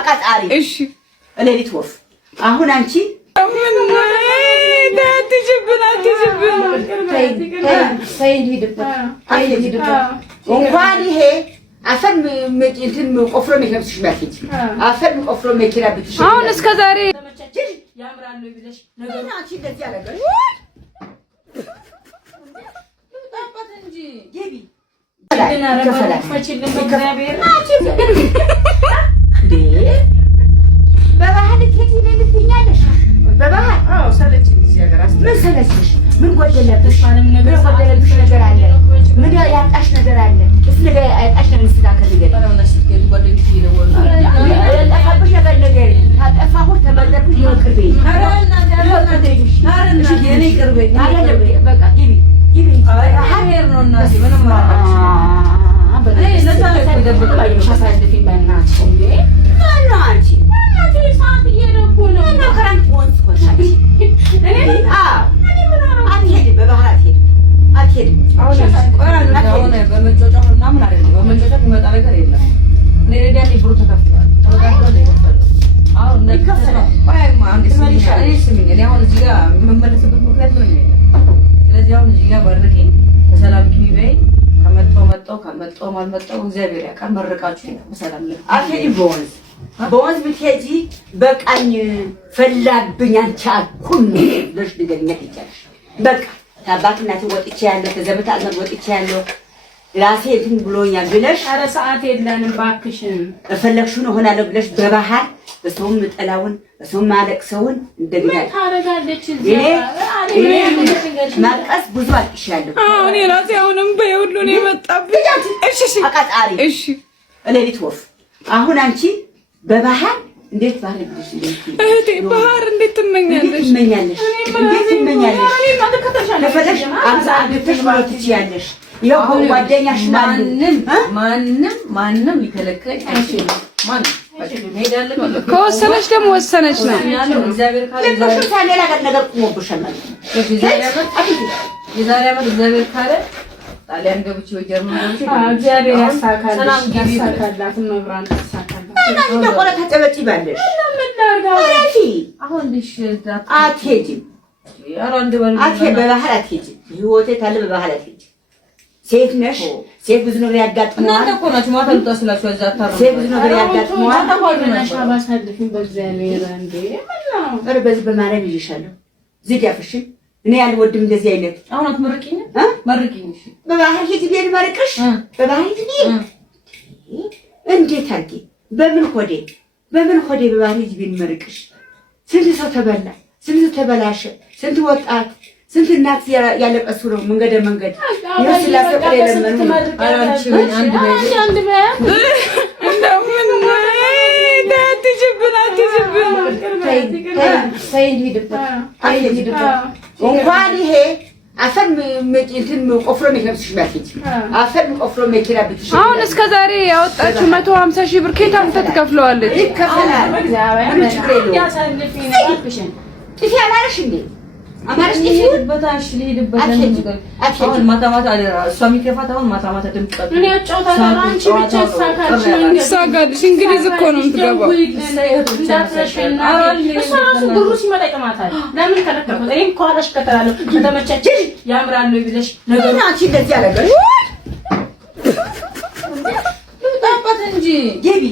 አቃጣሪ እሺ እሌሊት ወፍ አሁን አንቺ እንኳን ይሄ አፈር እንትን ቆፍሮ የሚከብስሽ በፊት አፈር ቆፍሮ መኪና ብትሽ አሁን እስከ ዛሬ ያምራሉ ብለሽ ነገሩ አንቺ እንደዚህ አደረገሽ ታውቃት እንጂ ገቢ በባህል ትሄጂ ልትኛለሽ በባህል አዎ ሰለችኝ እዚህ ሀገር ምን ሰለችሽ ምን ጎደለብሽ ነገር ጎደለብሽ ነገር አለ ምን ያጣሽ ነገር አለ እስ ነገር ያጣሽ ነገር ሲታከል ነገር አረውናሽ ከዚህ ጓደኞች ይደወሉ ያጣፋብሽ ነገር ታጠፋሁ ተመለርኩ ይቅርቤ አረና ያለሽ አረና የኔ ቅርቤ አይደለም በቃ ግቢ ሀገር ነው እናቴ ምንም አይ ለታለ ተደብቀው ሻሳልፊ ባናት እንዴ ማነው አንቺ እናቴ ሳት እየደኩ ነው እና ከራንት ወንስ ኮታች እኔ ምን አትሄድ በባህር አትሄድ አሁን በመጮጫው ምናምን አይደለም በመጮጫው የሚመጣ ነገር የለም እኔ ረዳት ይብሩ ተከፍቷል ተወዳድሮ ይከፈል አሁን ለከፈለው ባይማ አንድ ስሚኝ እኔ አሁን እዚህ ጋር የምመለስበት ምክንያት ነው ስለዚህ አሁን እዚህ ጋር በርቂ በሰላም ግቢበይ ከመጣው ማልመጣው እግዚአብሔር ያውቃል መረቃችሁ ነው በሰላም ነው አትሄጂ በወንዝ ብትሄጂ በቃኝ ፈላብኝ አንቺ አልኩኝ ለሽ ንገሪኛት ይቻላል በቃ ታባክናት ወጥቼ ያለ ከዘመታ አዘር ወጥቼ ያለ ራሴ እንትን ብሎኛል ብለሽ ኧረ ሰዓት የለንም ባክሽን እፈለግሽው ነው ሆናለሁ ብለሽ በባህር በሰውም ጠላውን በሰውም ማለቅሰውን እንደገና ታረጋለች እኔ ማቀስ ብዙ አልቅሻለሁ እኔ ራሴ አሁንም በይሁሉ ነው የመጣብኝ እሺ አቃጣሪ እሺ እሌሊት ወፍ አሁን አንቺ በባህር እንዴት ባህር ልጅ እህቴ ባህር እንዴት ትመኛለሽ እንዴት ትመኛለሽ ለፈለሽ አምሳ አድርተሽ ማለት ትችያለሽ ይሄው ጓደኛሽ ማንንም ሊከለክለኝ አይችልም ማንንም ከወሰነች ደግሞ ወሰነች ነው ያለው እግዚአብሔር ካለ ሌላ ነገር ቆሞብሻል ማለት ነው የዛሬ ዓመት እግዚአብሔር ካለ ጣሊያን ገብቼ ወይ ጀርመን ገብቼ እግዚአብሔር ያሳካላት መብራን ታሳካላት እና እንደቆለ ተጨበጭ ባለሽ አሁን ልሽ አትሄጂም በባህር አትሄጂም ህይወቴ ታለ በባህር አትሄጂም ሴት ነሽ ሴት ብዙ ነገር ያጋጥመዋል እናንተ እኮ ናችሁ ማታ ልታስላችሁ ያዛታሩ ሴት ብዙ ነገር ያጋጥመዋል ታቆይናሽ አባሳልፊን በእግዚአብሔር እንዴ ማለት ነው በዚህ በማርያም ይዤሻለሁ ዝግ ያፍሽን እኔ አልወድም እንደዚህ አይነት አሁን አትመርቂኝ መርቂኝ እሺ በባህር ሂጂ ቢል መርቅሽ በባህር ሂጂ እንዴት አድርጌ በምን ሆዴ በባህር ሂጂ ቢል መርቅሽ ስንት ሰው ተበላ ስንት ተበላሸ ስንት ወጣት ስንት እናት ያለቀሱ ነው መንገድ ይስላሰቀለ ለምን አራንቺ አንድ በይ እንደምን እንኳን ይሄ አፈር እንትን ቆፍሮ የሚከብስሽ በፊት አፈር ቆፍሮ መኪና ብትሽ አሁን እስከ ዛሬ ያወጣችሁ 150,000 ብር ከየት አምጥታ ትከፍለዋለች ይከፈላል ጥፊ አማረሽ እንዴ አማረሽ ይሄድበታሽ ሊሄድበት ነው አሁን ማታ አደራ እሷ የሚከፋት አሁን ማታ ድምቀት እኔ አጫውታለሁ አንቺ ብቻ ሳካልሽ እንግሊዝ እኮ ነው የምትገባው እሷ ራሱ ብሩ ሲመጣ ይቀማታል ለምን ከለከፈው እኔም ኳላሽ ከተላለሁ ከተመቻች ያምራሉ ብለሽ ነገሩ አንቺ እንደዚህ አደረገሽ ታውቃት እንጂ ገቢ